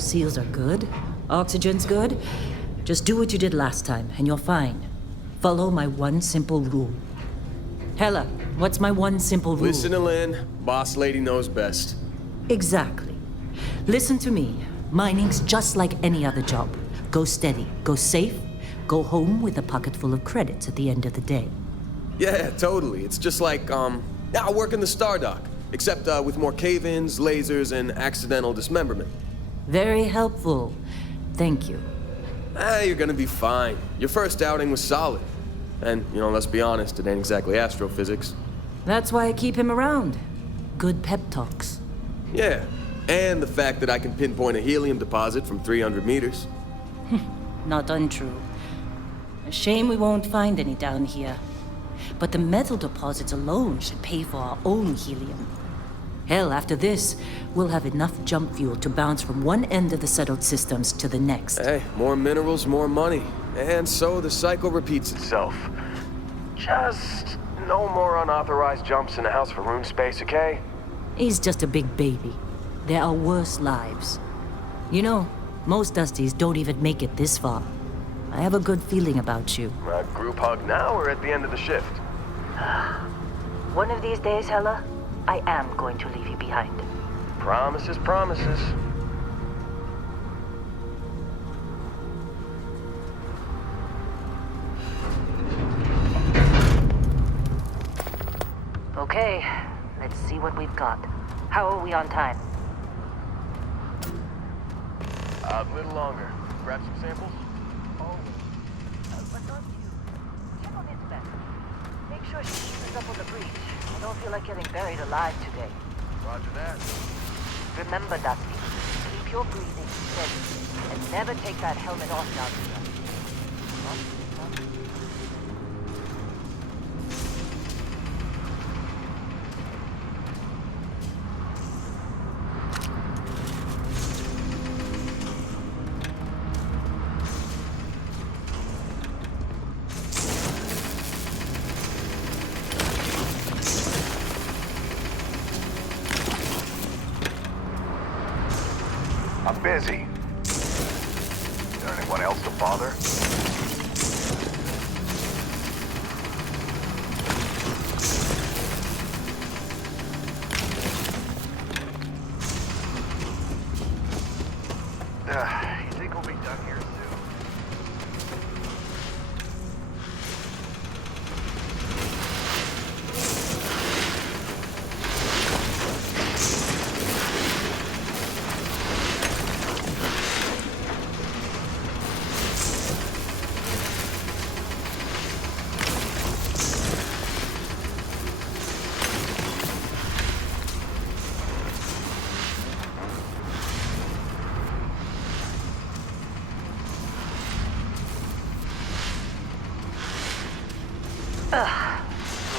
Seals are good. Oxygen's good. Just do what you did last time, and you're fine. Follow my one simple rule. Hella, what's my one simple rule? Listen to Lynn. Boss lady knows best. Exactly. Listen to me. Mining's just like any other job. Go steady, go safe, go home with a pocket full of credits at the end of the day. Yeah, totally. It's just like, I work in the Stardock, except with more cave-ins, lasers, and accidental dismemberment. Very helpful. Thank you. You're gonna be fine. Your first outing was solid. And, let's be honest, it ain't exactly astrophysics. That's why I keep him around. Good pep talks. Yeah, and the fact that I can pinpoint a helium deposit from 300 meters. Not untrue. A shame we won't find any down here. But the metal deposits alone should pay for our own helium. Hell, after this, we'll have enough jump fuel to bounce from one end of the settled systems to the next. Hey, more minerals, more money. And so the cycle repeats itself. Just no more unauthorized jumps in the house for room space, okay? He's just a big baby. There are worse lives. You know, most Dusties don't even make it this far. I have a good feeling about you. A group hug now or at the end of the shift? One of these days, Hella, I am going to leave you behind. Promises, promises. Okay, let's see what we've got. How are we on time? A little longer. Grab some samples? Oh, but not you. Check on Isabel. Make sure she keeps us up on the breach. I don't feel like getting buried alive today. Roger that. Remember, Dusty, keep your breathing steady and never take that helmet off down here. I'm busy. Is there anyone else to bother? You think we'll be done here soon?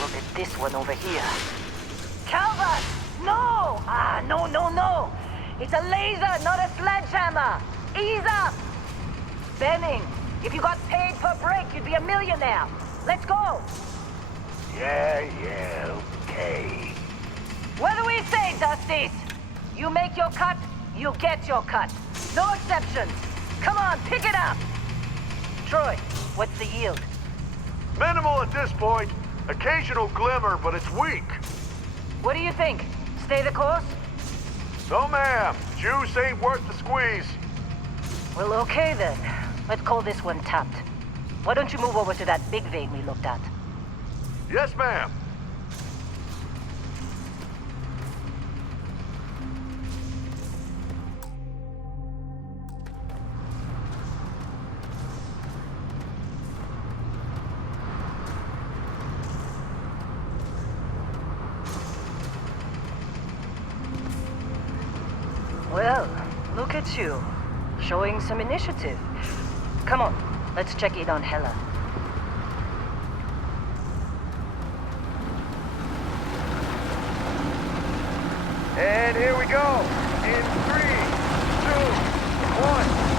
Look at this one over here. Calvert! No! No. It's a laser, not a sledgehammer. Ease up! Benning, if you got paid per break, you'd be a millionaire. Let's go! Yeah, okay. What do we say, Dusties? You make your cut, you get your cut. No exceptions. Come on, pick it up! Troy, what's the yield? Minimal at this point. Occasional glimmer, but it's weak. What do you think? Stay the course? No, ma'am. Juice ain't worth the squeeze. Well, okay then. Let's call this one tapped. Why don't you move over to that big vein we looked at? Yes, ma'am. Well, look at you. Showing some initiative. Come on, let's check in on Hella. And here we go. In 3, 2, 1.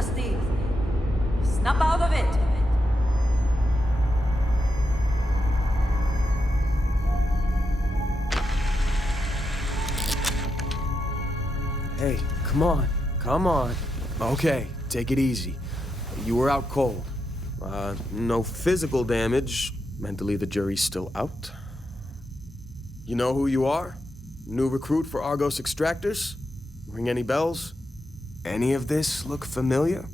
Dusty, snap out of it. Hey, come on. Come on. Okay, take it easy. You were out cold. No physical damage. Mentally, the jury's still out. You know who you are? New recruit for Argos Extractors? Ring any bells? Any of this look familiar?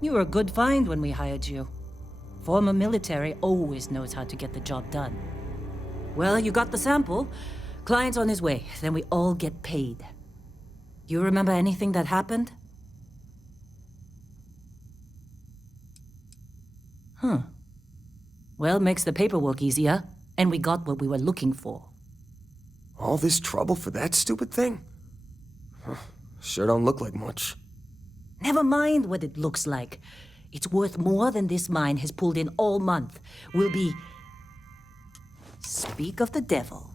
You were a good find when we hired you. Former military always knows how to get the job done. Well, you got the sample. Client's on his way, then we all get paid. You remember anything that happened? Huh. Well, makes the paperwork easier, and we got what we were looking for. All this trouble for that stupid thing? Huh, sure don't look like much. Never mind what it looks like. It's worth more than this mine has pulled in all month. We'll be... Speak of the devil.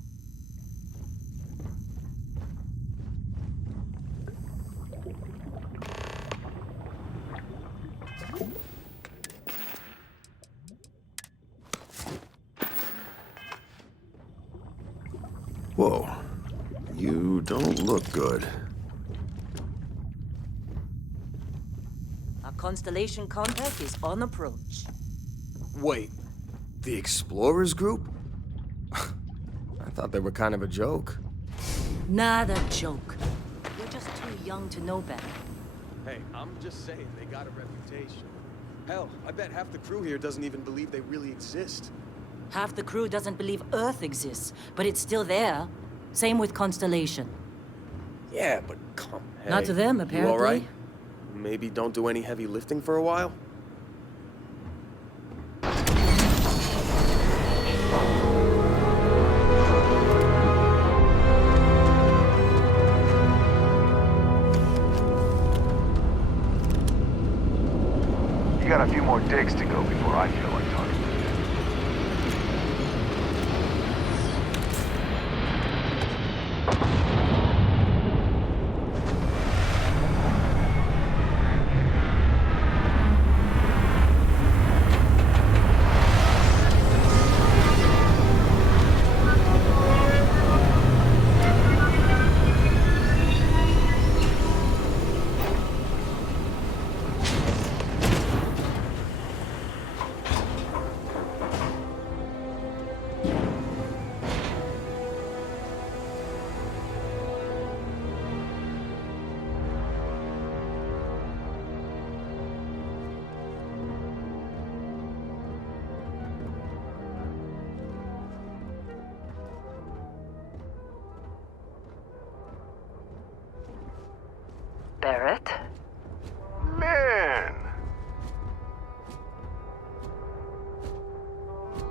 Whoa. You don't look good. Our constellation contact is on approach. Wait, the Explorers group? I thought they were kind of a joke. Not a joke. You're just too young to know better. Hey, I'm just saying they got a reputation. Hell, I bet half the crew here doesn't even believe they really exist. Half the crew doesn't believe Earth exists, but it's still there. Same with Constellation. Yeah, but come. Hey, Not to them, apparently. You all right? Maybe don't do any heavy lifting for a while? You got a few more digs to go before I feel like talking. Barrett? Man!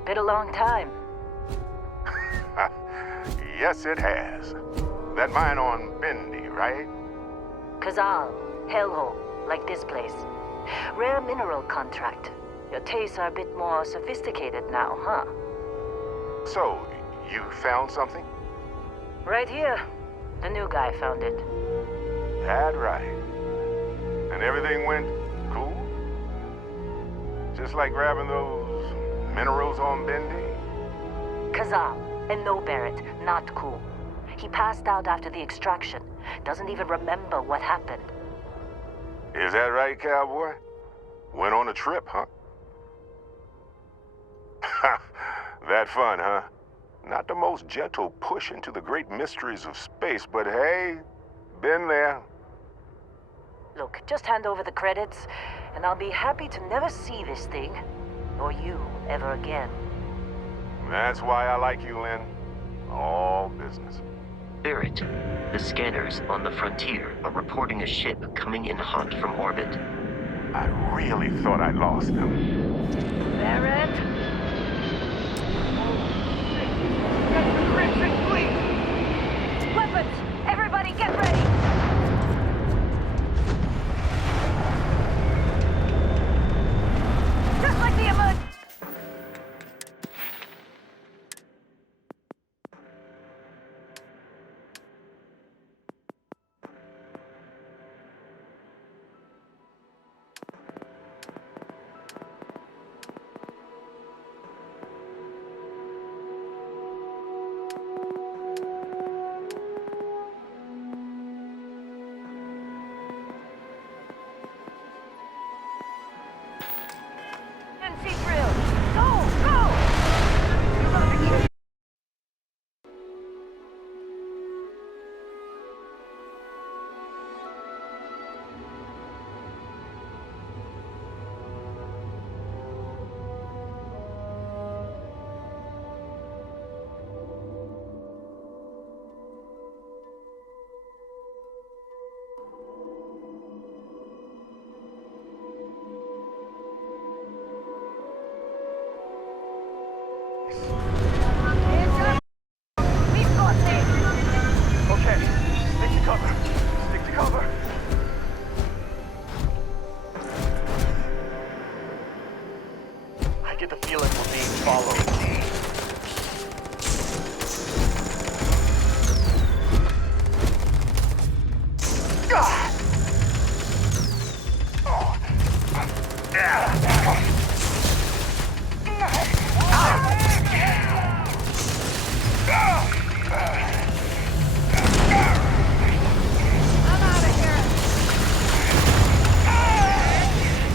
Been a long time. Yes, it has. That mine on Bendy, right? Kazal, hellhole, like this place. Rare mineral contract. Your tastes are a bit more sophisticated now, huh? So, you found something? Right here. The new guy found it. That right. And everything went cool? Just like grabbing those minerals on Bendy? Kazal, and no Barrett, not cool. He passed out after the extraction. Doesn't even remember what happened. Is that right, cowboy? Went on a trip, huh? That fun, huh? Not the most gentle push into the great mysteries of space, but hey, been there. Look, just hand over the credits, and I'll be happy to never see this thing, or you, ever again. That's why I like you, Lynn. All business. Barrett, the scanners on the frontier are reporting a ship coming in hot from orbit. I really thought I lost them. Barrett? Weapons! Everybody get ready! Just like the emergency. We've got this! Okay, stick to cover. Stick to cover. I get the feeling we're being followed. I'm out of here!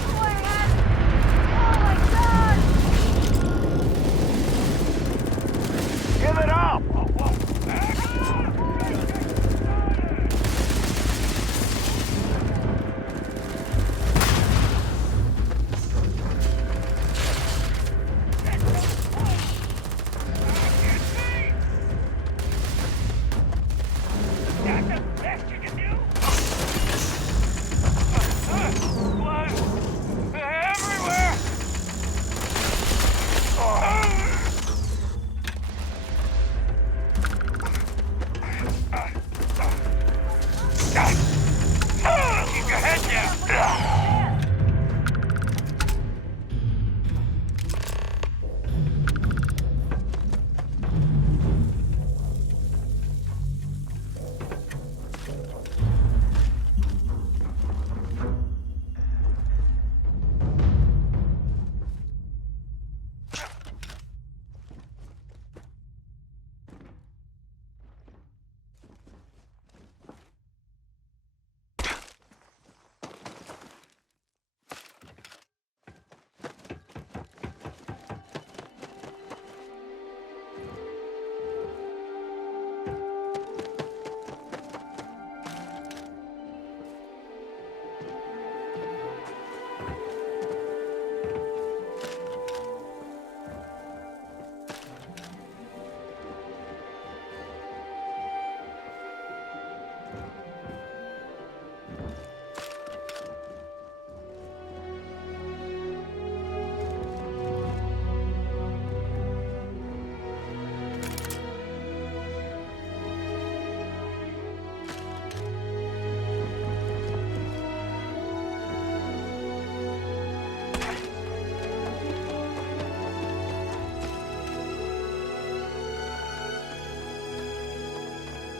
Oh my god! Give it up! Keep your head down!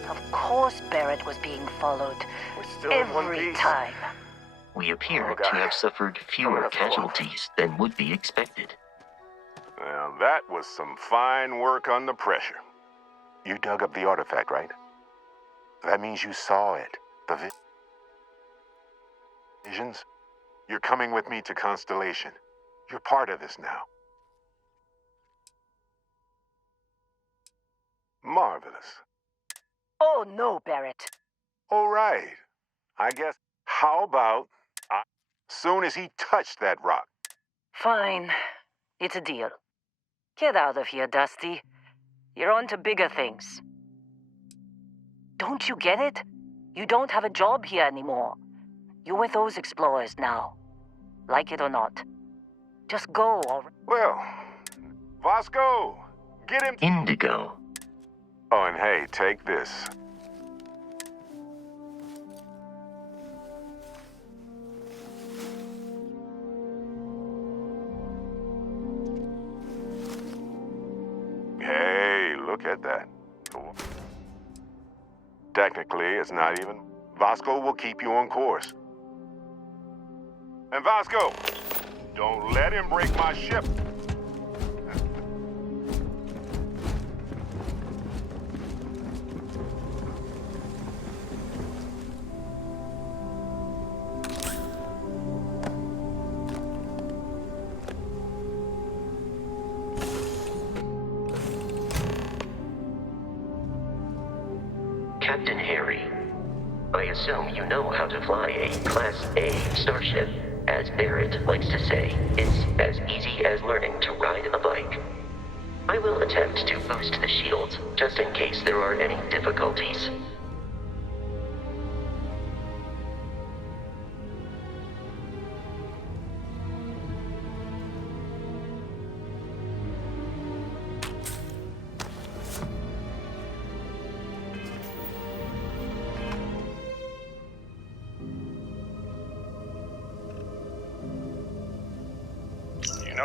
Of course Barrett was being followed. We're still in one Every piece. time. We appear Oh, to God. have suffered fewer gonna throw up. casualties than would be expected. Well, that was some fine work under pressure. You dug up the artifact, right? That means you saw it. The visions? You're coming with me to Constellation. You're part of this now. Marvelous. Oh no, Barrett. All right. I guess, how about soon as he touched that rock? Fine. It's a deal. Get out of here, Dusty. You're on to bigger things. Don't you get it? You don't have a job here anymore. You're with those explorers now. Like it or not. Just go, alright? Well, Vasco, get him. Indigo. Oh, and hey, take this. Hey, look at that. Technically, it's not even. Vasco will keep you on course. And Vasco, don't let him break my ship. Captain Harry, I assume you know how to fly a Class A starship. As Barrett likes to say, it's as easy as learning to ride a bike. I will attempt to boost the shields, just in case there are any difficulties.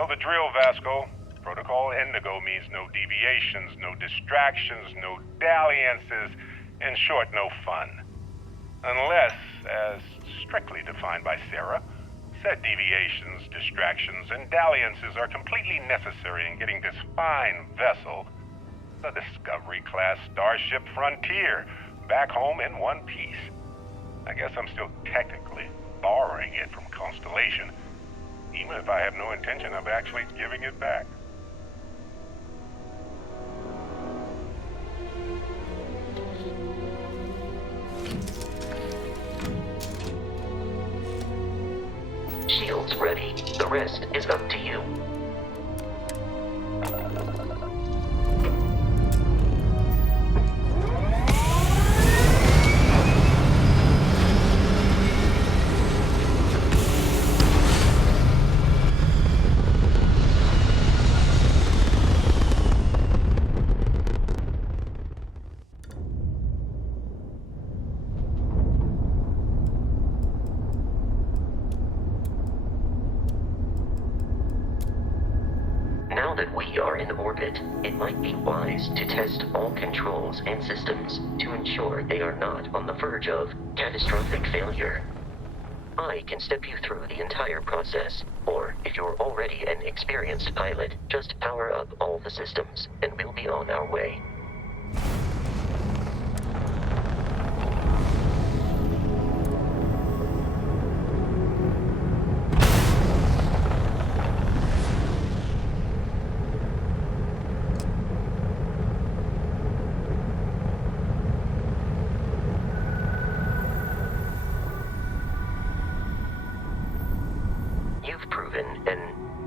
the drill, Vasco. Protocol Indigo means no deviations, no distractions, no dalliances, in short, no fun. Unless, as strictly defined by Sarah, said deviations, distractions, and dalliances are completely necessary in getting this fine vessel, the Discovery-class Starship Frontier, back home in one piece. I guess I'm still technically borrowing it from Constellation, even if I have no intention of actually giving it back. Shields ready. The rest is up to you. Now that we are in orbit, it might be wise to test all controls and systems to ensure they are not on the verge of catastrophic failure. I can step you through the entire process, or if you're already an experienced pilot, just power up all the systems, and we'll be on our way. You've proven an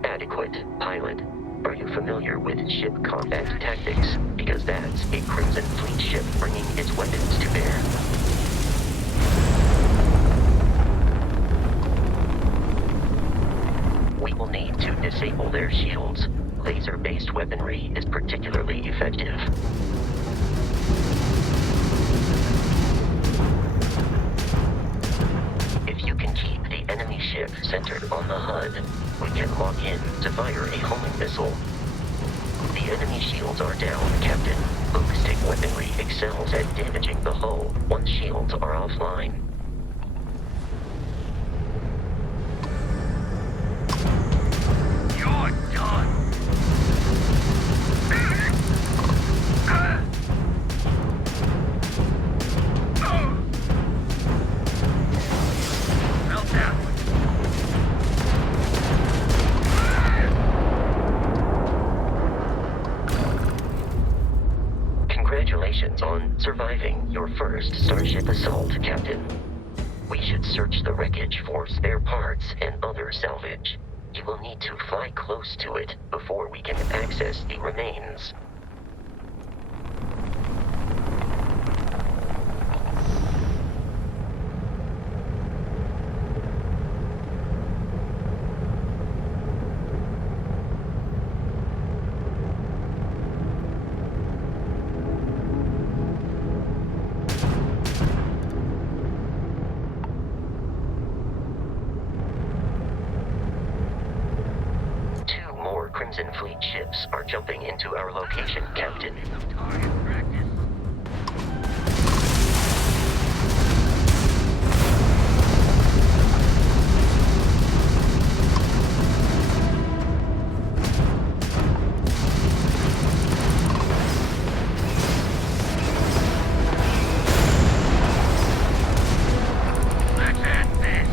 adequate pilot. Are you familiar with ship combat tactics? Because that's a Crimson Fleet ship bringing its weapons to bear. We will need to disable their shields. Laser-based weaponry is particularly effective. If you can keep the enemy ship centered on the HUD, we can lock in to fire a homing missile. The enemy shields are down, Captain. Ballistic weaponry excels at damaging the hull once shields are offline. You're done. Well done. Congratulations on surviving your first Starship assault, Captain. We should search the wreckage for spare parts and other salvage. You will need to fly close to it before we can access the remains. Two more Crimson Fleet ships are jumping into our location, Captain. Target practice. Let's end this.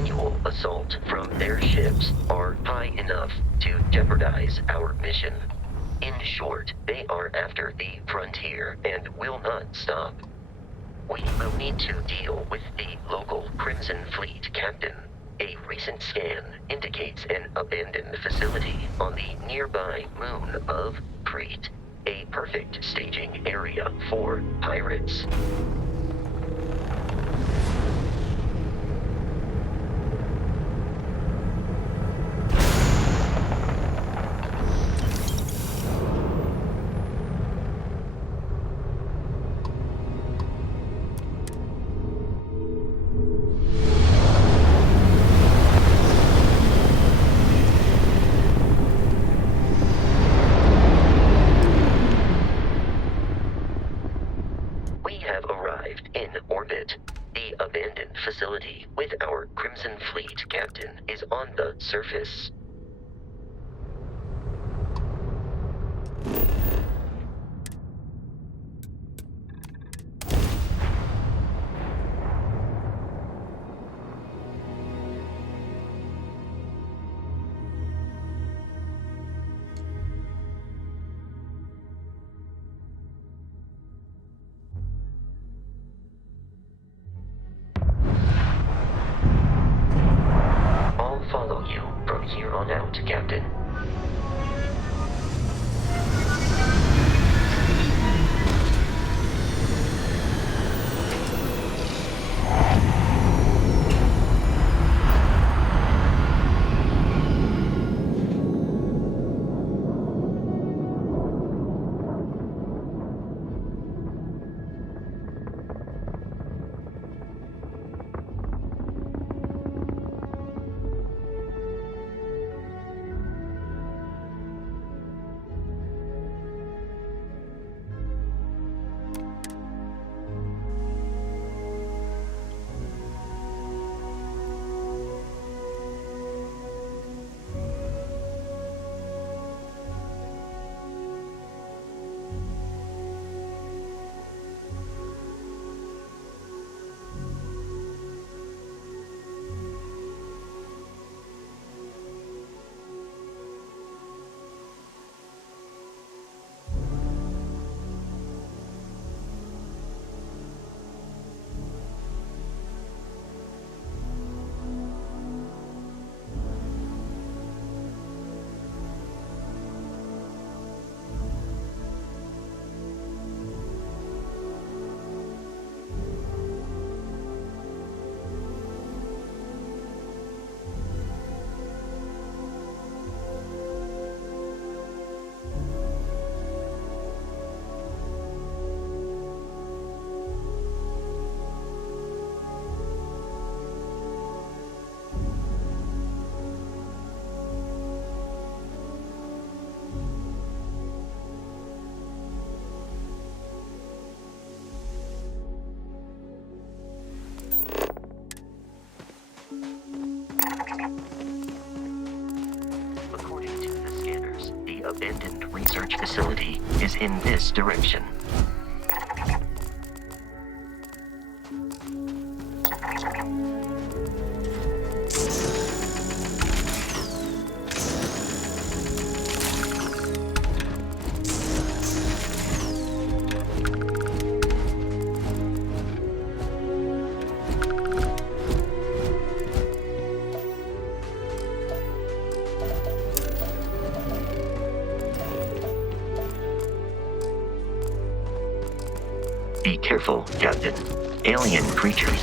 continual assault from their ships are high enough to jeopardize our mission. In short, they are after the frontier and will not stop. We will need to deal with the local Crimson Fleet captain. A recent scan indicates an abandoned facility on the nearby moon of Crete, a perfect staging area for pirates. Facility with our Crimson Fleet captain is on the surface. Follow you from here on out, Captain. According to the scanners, the abandoned research facility is in this direction. Be careful, Captain. Alien creatures.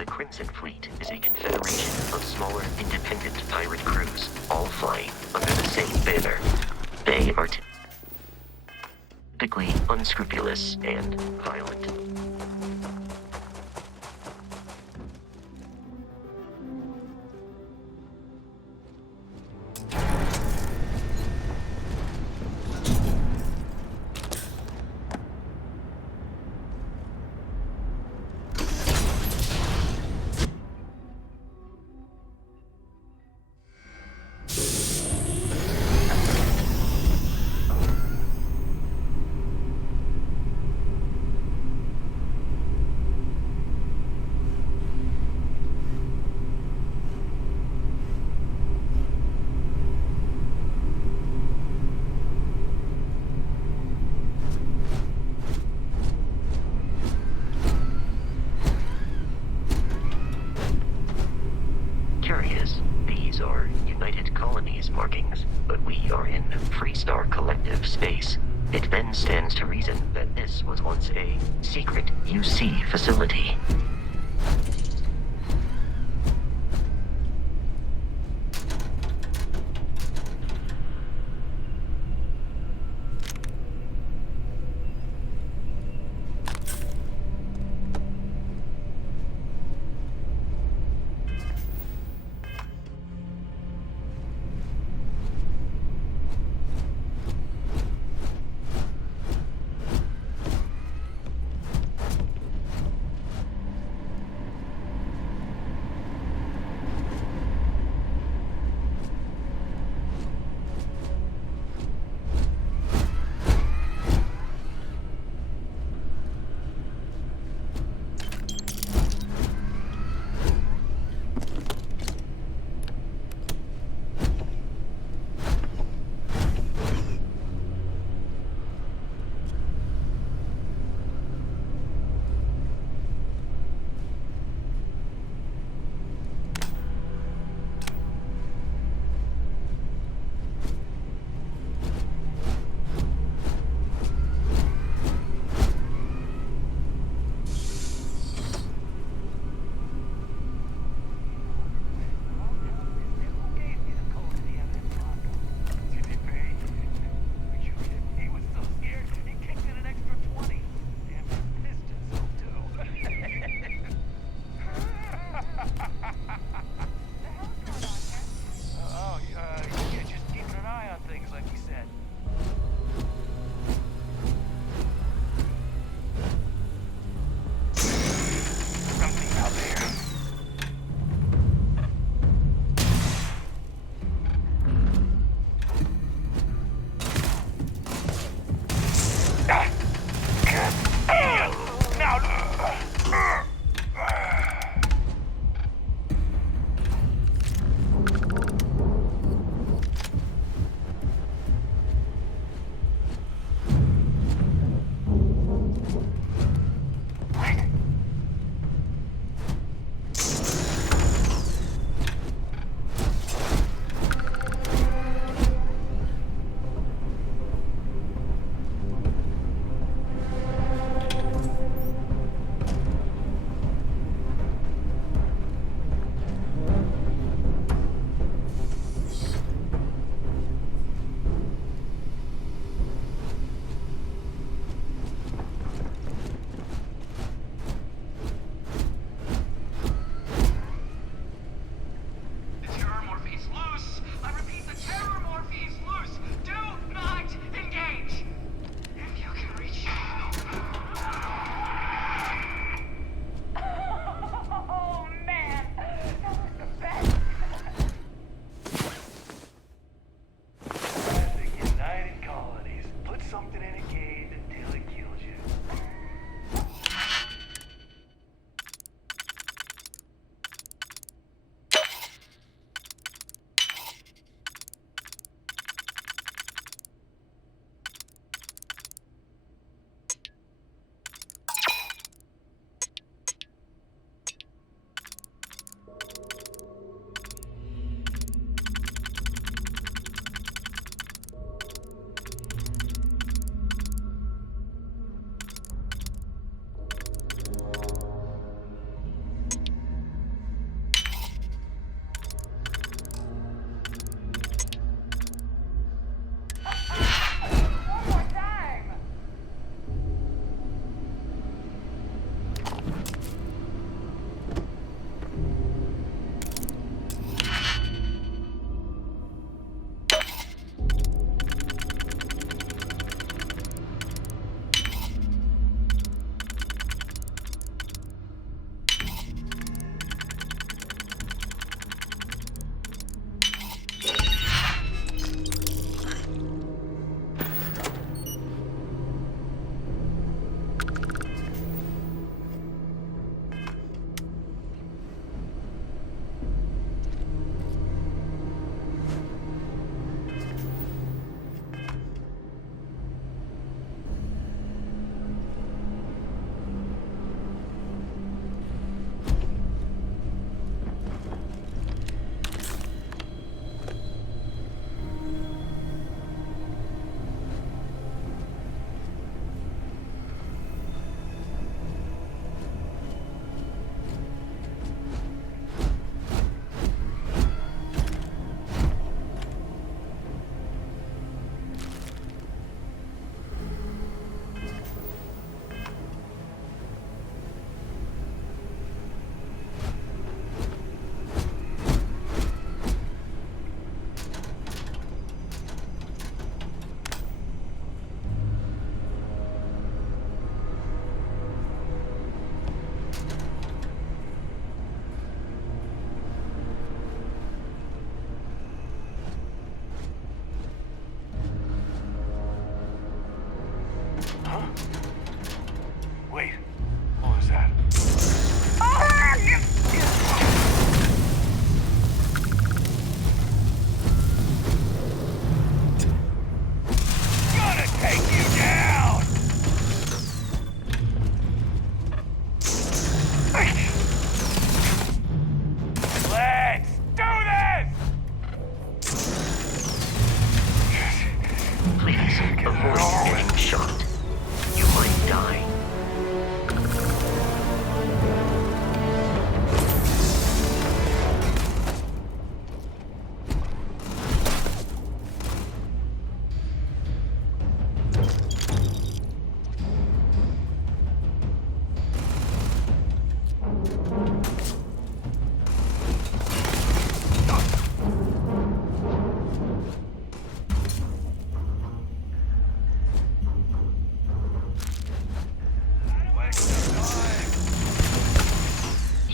The Crimson Fleet is a confederation of smaller, independent pirate crews, all flying under the same banner. They are typically unscrupulous and violent. These are United Colonies markings, but we are in Freestar Collective space. It then stands to reason that this was once a secret UC facility.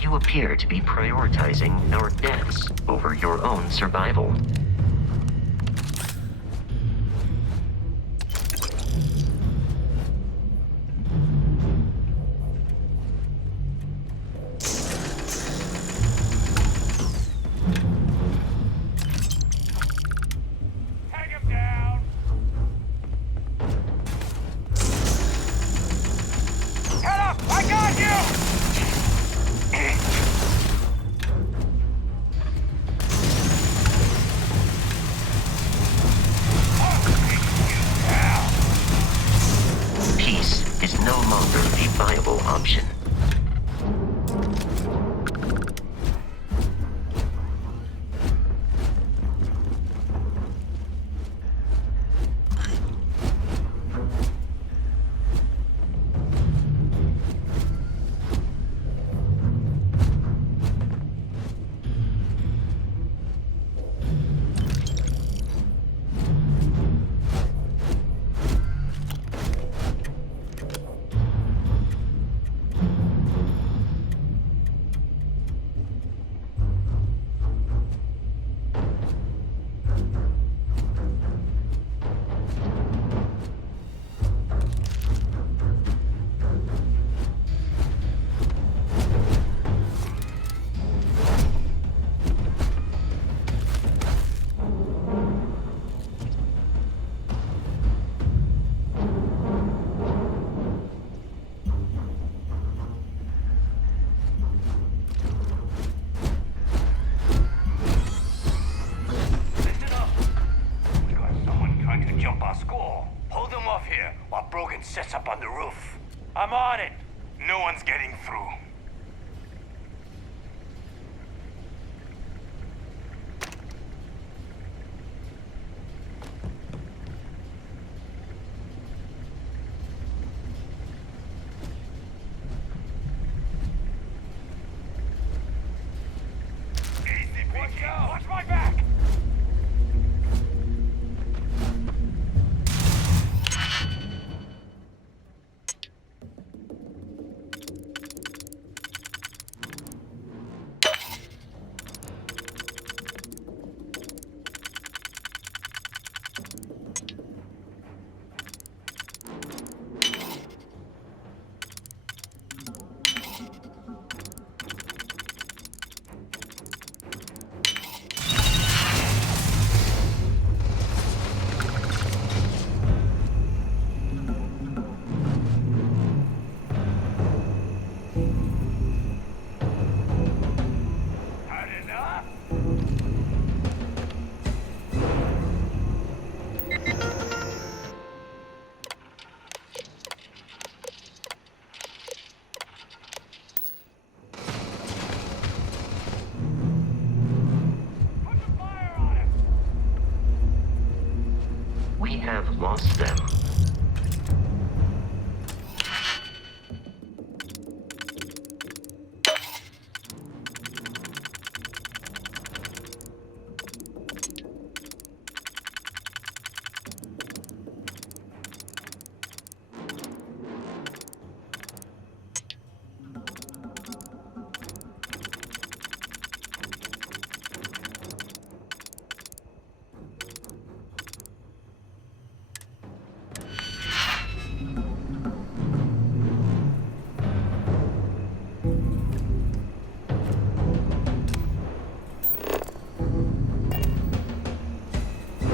You appear to be prioritizing our deaths over your own survival. Take him down! Head up! I got you! Peace is no longer a viable option. Listen up. We got someone trying to jump our score. Hold them off here while Brogan sets up on the roof. I'm on it. No one's getting through. Easy, Pinky. Watch my back. Had enough? Put the fire on him! We have lost them.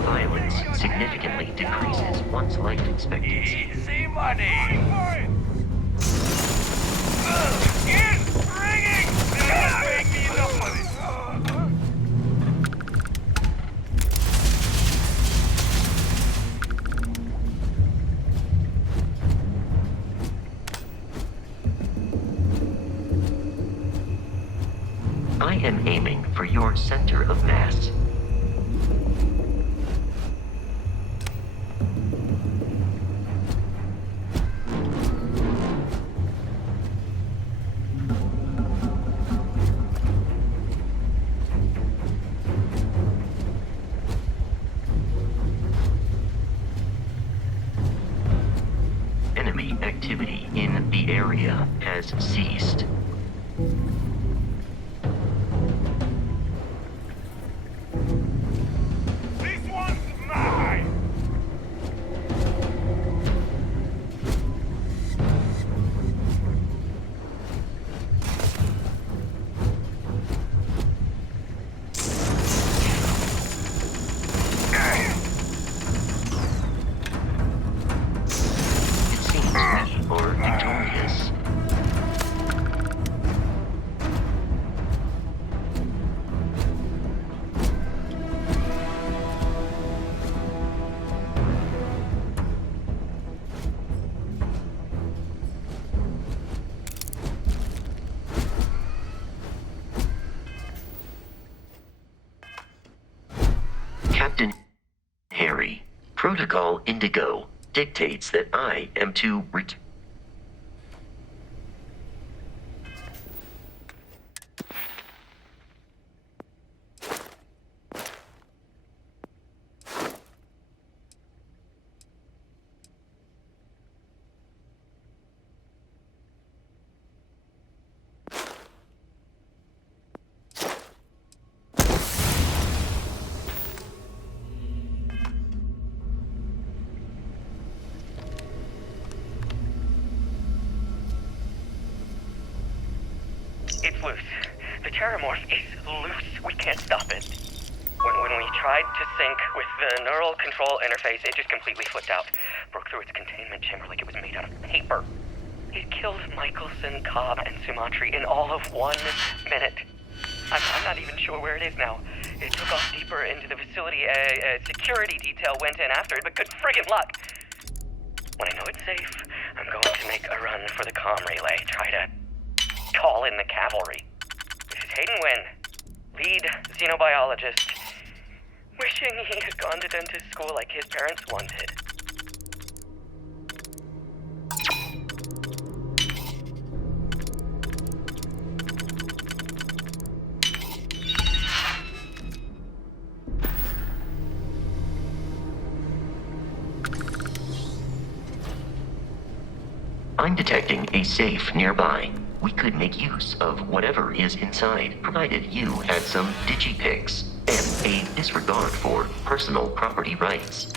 Violence significantly decreases one's life expectancy. Easy money! It's ringing! Make me enough money! I am aiming for your center of mass. Enemy activity in the area has ceased. Protocol Indigo dictates that I am to It's loose. The Terramorph is loose. We can't stop it. When we tried to sync with the neural control interface, it just completely flipped out. Broke through its containment chamber like it was made out of paper. It killed Michelson, Cobb, and Sumatri in all of 1 minute. I'm not even sure where it is now. It took off deeper into the facility. A security detail went in after it, but good friggin' luck. When I know it's safe, I'm going to make a run for the comm relay. Try to call in the cavalry. This is Hayden Wynn, lead xenobiologist. Wishing he had gone to dentist school like his parents wanted. I'm detecting a safe nearby. We could make use of whatever is inside, provided you had some digipics and a disregard for personal property rights.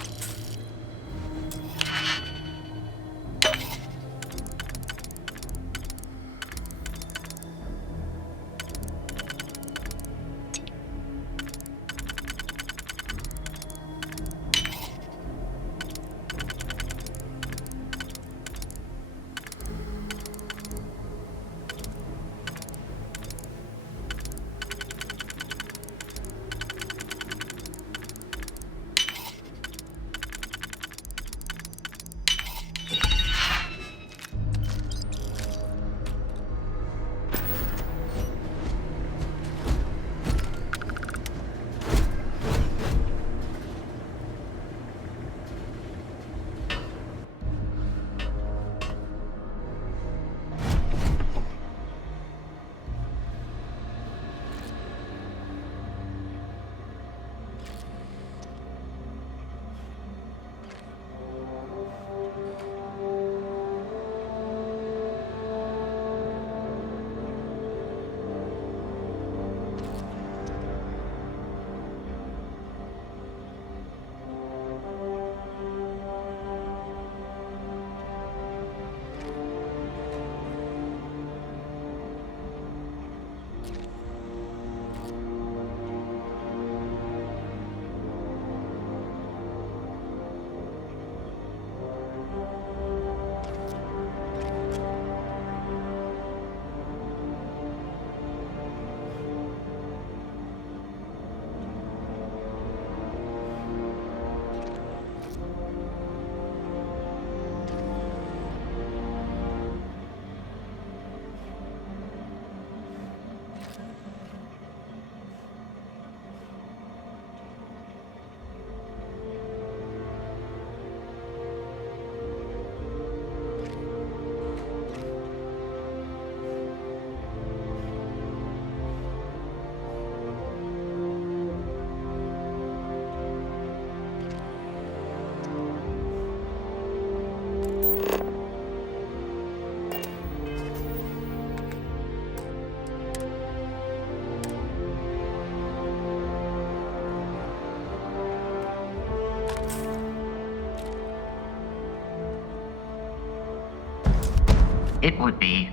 It would be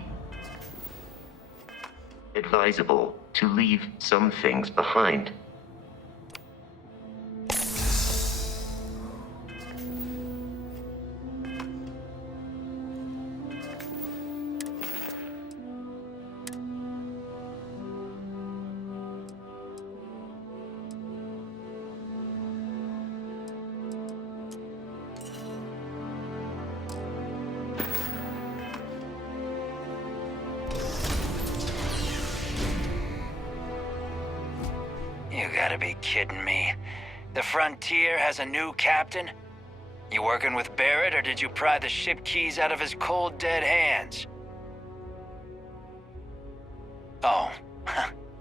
advisable to leave some things behind. You gotta be kidding me. The Frontier has a new captain? You working with Barrett, or did you pry the ship keys out of his cold, dead hands? Oh,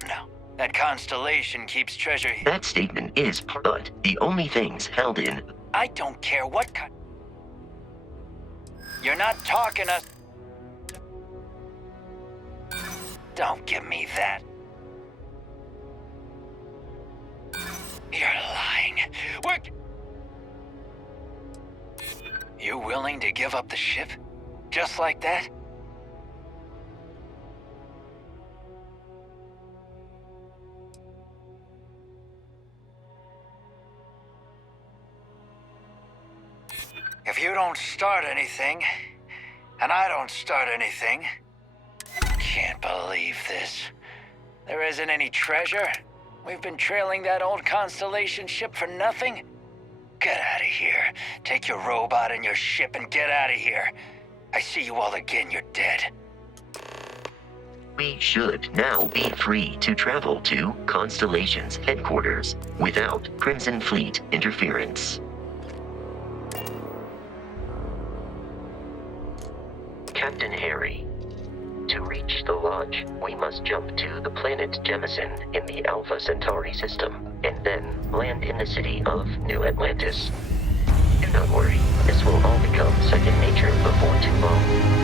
no. That constellation keeps treasure. That statement is, but the only things held in. I don't care what kind. You're not talking us. Don't give me that. You're lying. You willing to give up the ship? Just like that? If you don't start anything, and I don't start anything, can't believe this. There isn't any treasure? We've been trailing that old Constellation ship for nothing? Get out of here. Take your robot and your ship and get out of here. I see you all again, you're dead. We should now be free to travel to Constellation's headquarters without Crimson Fleet interference. Captain Harry, to reach the Lodge, we must jump to the planet Jemison in the Alpha Centauri system, and then land in the city of New Atlantis. Do not worry, this will all become second nature before too long.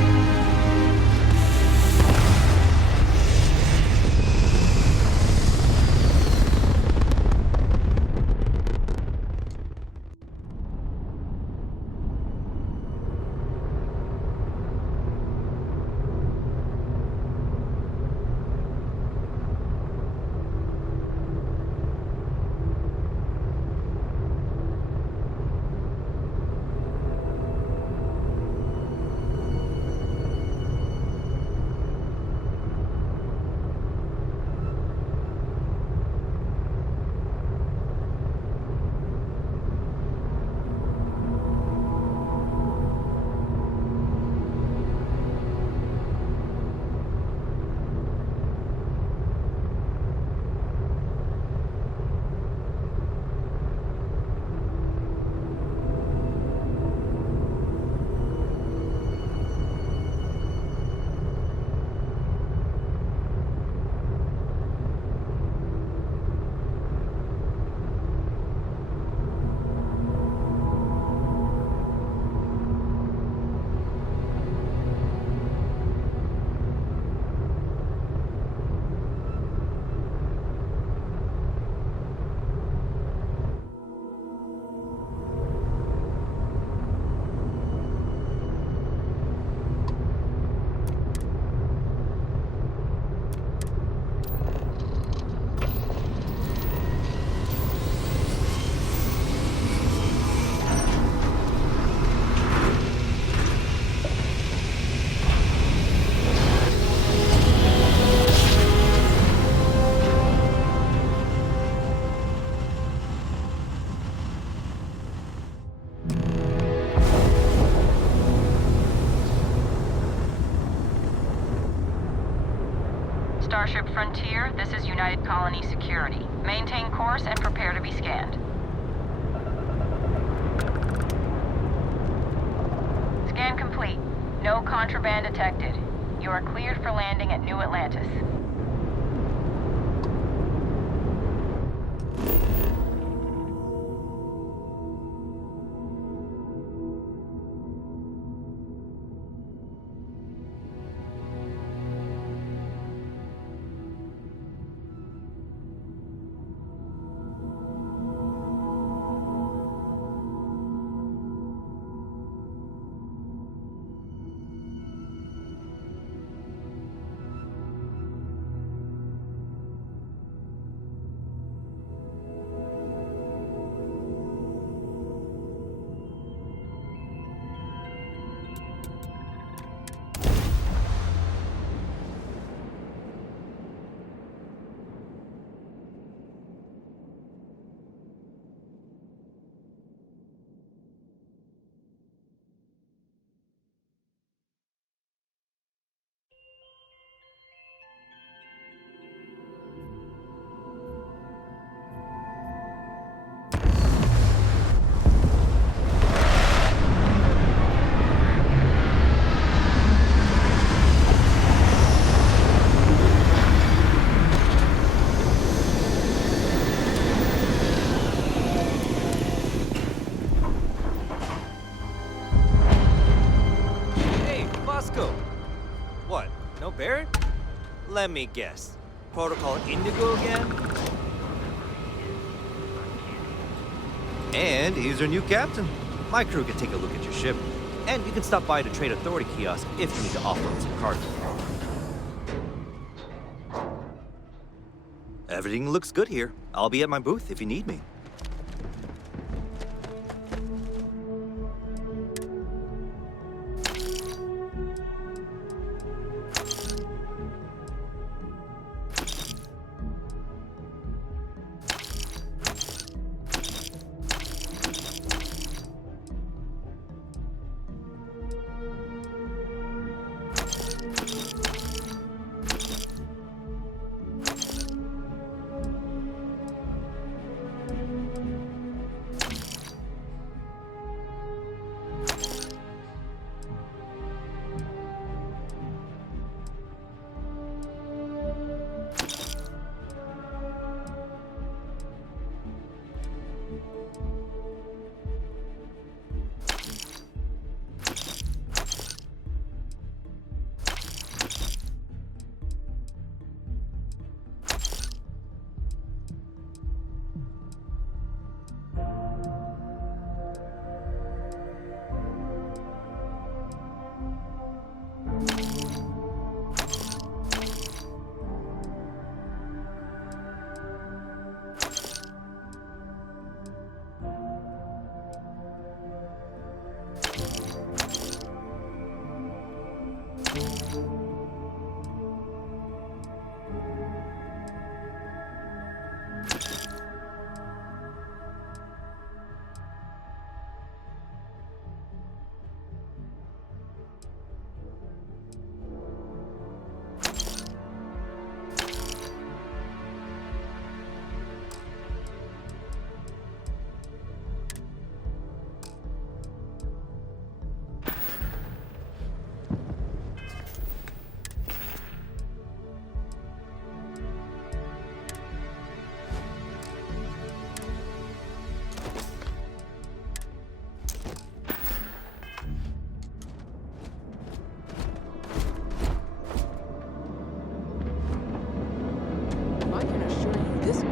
Starship Frontier, this is United Colony Security. Maintain course and prepare to be scanned. Scan complete. No contraband detected. You are cleared for landing at New Atlantis. Let me guess. Protocol Indigo again? And here's our new captain. My crew can take a look at your ship. And you can stop by the Trade Authority kiosk if you need to offload some cargo. Everything looks good here. I'll be at my booth if you need me.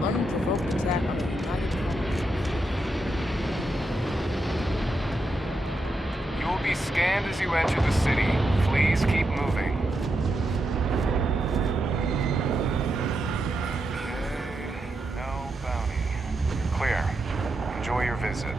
unprovoked attack on the United Colonies. You will be scanned as you enter the city. Please keep moving. Okay, no bounty. Clear. Enjoy your visit.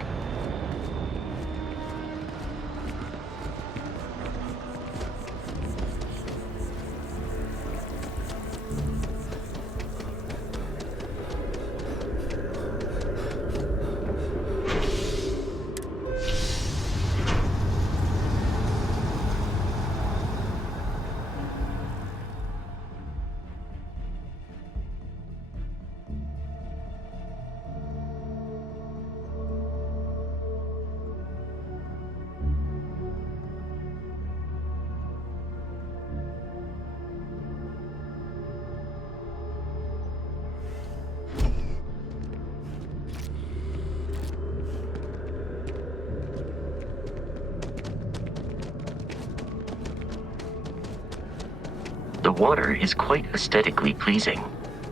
The water is quite aesthetically pleasing,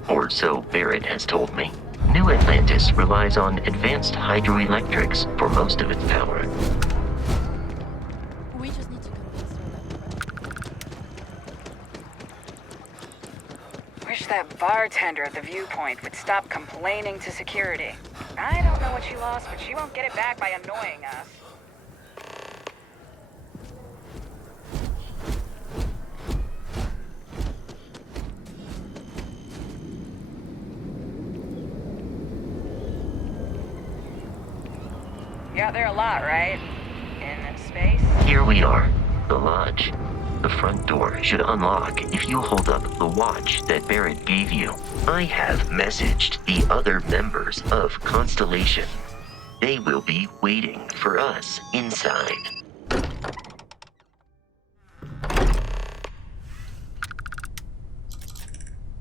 or so Barrett has told me. New Atlantis relies on advanced hydroelectrics for most of its power. We just need to convince her that. Wish that bartender at the viewpoint would stop complaining to security. I don't know what she lost, but she won't get it back by annoying us. You're out there a lot, right? In space? Here we are, the lodge. The front door should unlock if you hold up the watch that Barrett gave you. I have messaged the other members of Constellation. They will be waiting for us inside.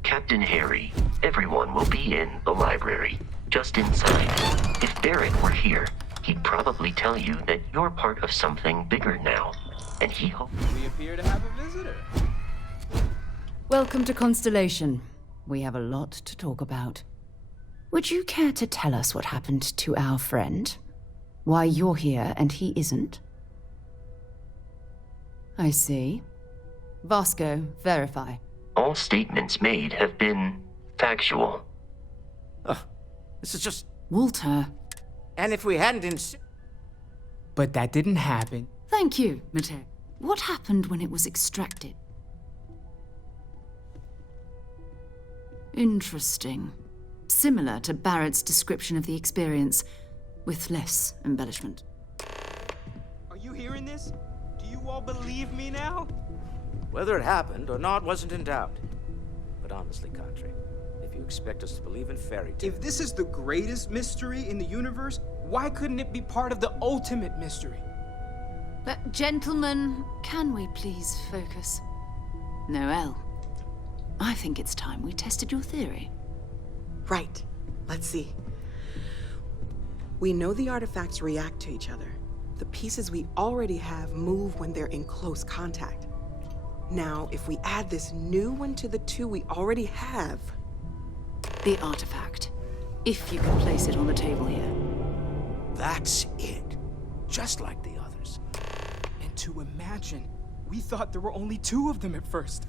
Captain Harry, everyone will be in the library, just inside. If Barrett were here, he'd probably tell you that you're part of something bigger now, and he hopes... We appear to have a visitor. Welcome to Constellation. We have a lot to talk about. Would you care to tell us what happened to our friend? Why you're here and he isn't? I see. Vasco, verify. All statements made have been factual. This is just... Walter. And if we hadn't But that didn't happen. Thank you, Mateo. What happened when it was extracted? Interesting. Similar to Barrett's description of the experience, with less embellishment. Are you hearing this? Do you all believe me now? Whether it happened or not wasn't in doubt. But honestly, Cadre, if you expect us to believe in fairy tales... If this is the greatest mystery in the universe, why couldn't it be part of the ultimate mystery? But gentlemen, can we please focus? Noel, I think it's time we tested your theory. Right. Let's see. We know the artifacts react to each other. The pieces we already have move when they're in close contact. Now, if we add this new one to the two we already have... The artifact. If you can place it on the table here. That's it. Just like the others. And to imagine, we thought there were only 2 of them at first.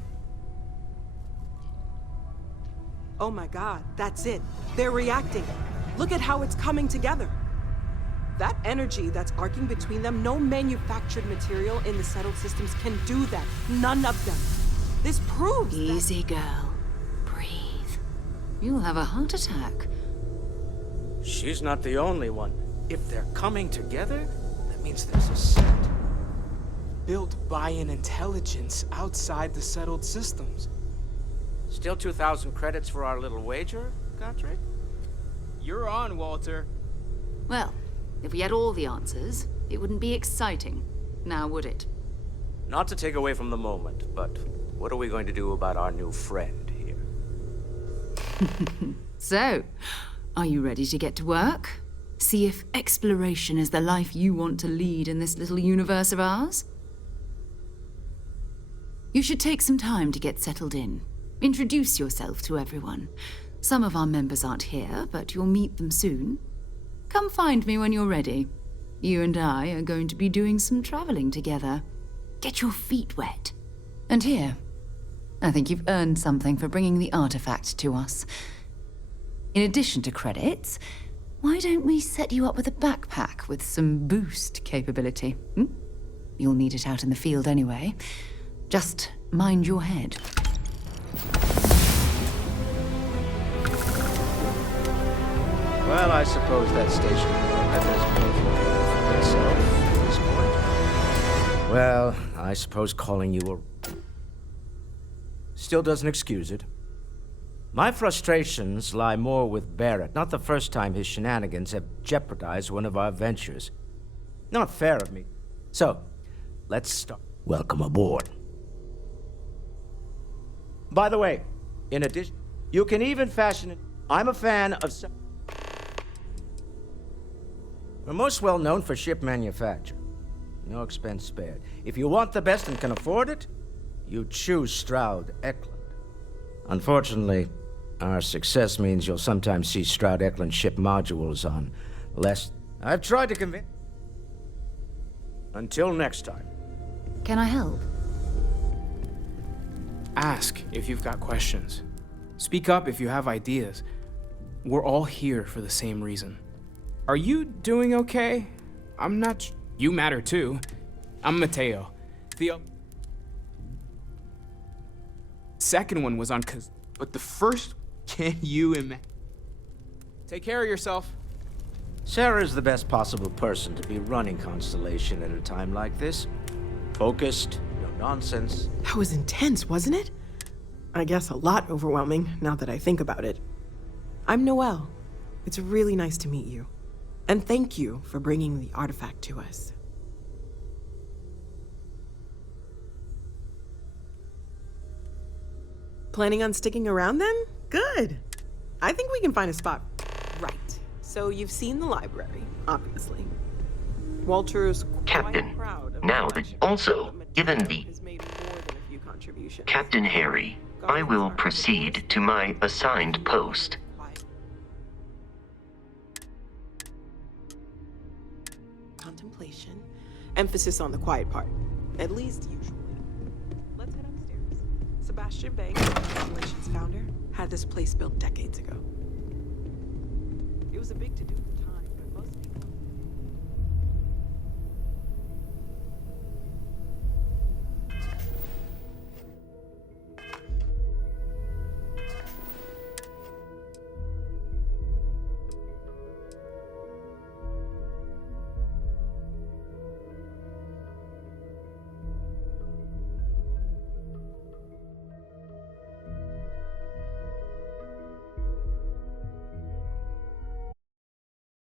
Oh my god, that's it. They're reacting. Look at how it's coming together. That energy that's arcing between them, no manufactured material in the settled systems can do that. None of them. This proves Easy, girl. Breathe. You'll have a heart attack. She's not the only one. If they're coming together, that means there's a set. Built by an intelligence outside the settled systems. Still 2,000 credits for our little wager, Cadre? You're on, Walter. Well, if we had all the answers, it wouldn't be exciting, now would it? Not to take away from the moment, but what are we going to do about our new friend here? So, are you ready to get to work? See if exploration is the life you want to lead in this little universe of ours? You should take some time to get settled in. Introduce yourself to everyone. Some of our members aren't here, but you'll meet them soon. Come find me when you're ready. You and I are going to be doing some traveling together. Get your feet wet. And here, I think you've earned something for bringing the artifact to us. In addition to credits, why don't we set you up with a backpack with some boost capability? You'll need it out in the field anyway. Just mind your head. Well, I suppose that station has more for itself at this point. Well, I suppose calling you a... still doesn't excuse it. My frustrations lie more with Barrett, not the first time his shenanigans have jeopardized one of our ventures. Not fair of me. So, let's start. Welcome aboard. By the way, in addition, you can even fashion it. I'm a fan of... We're most well known for ship manufacture. No expense spared. If you want the best and can afford it, you choose Stroud Eklund. Unfortunately, our success means you'll sometimes see Stroud Eklund ship modules on less... I've tried to convince... Until next time. Can I help? Ask if you've got questions. Speak up if you have ideas. We're all here for the same reason. Are you doing okay? I'm not... You matter too. I'm Mateo. The second one was on but the first, can you imagine? Take care of yourself. Sarah's the best possible person to be running Constellation at a time like this. Focused, no nonsense. That was intense, wasn't it? I guess a lot overwhelming, now that I think about it. I'm Noel. It's really nice to meet you. And thank you for bringing the artifact to us. Planning on sticking around then? Good. I think we can find a spot. Right. So you've seen the library, obviously. Walter's Captain, now that also, given the... Captain Harry, I will proceed to my assigned post. Contemplation. Emphasis on the quiet part. At least usually. Let's head upstairs. Sebastian Banks, Congratulations founder, had this place built decades ago. It was a big to-do.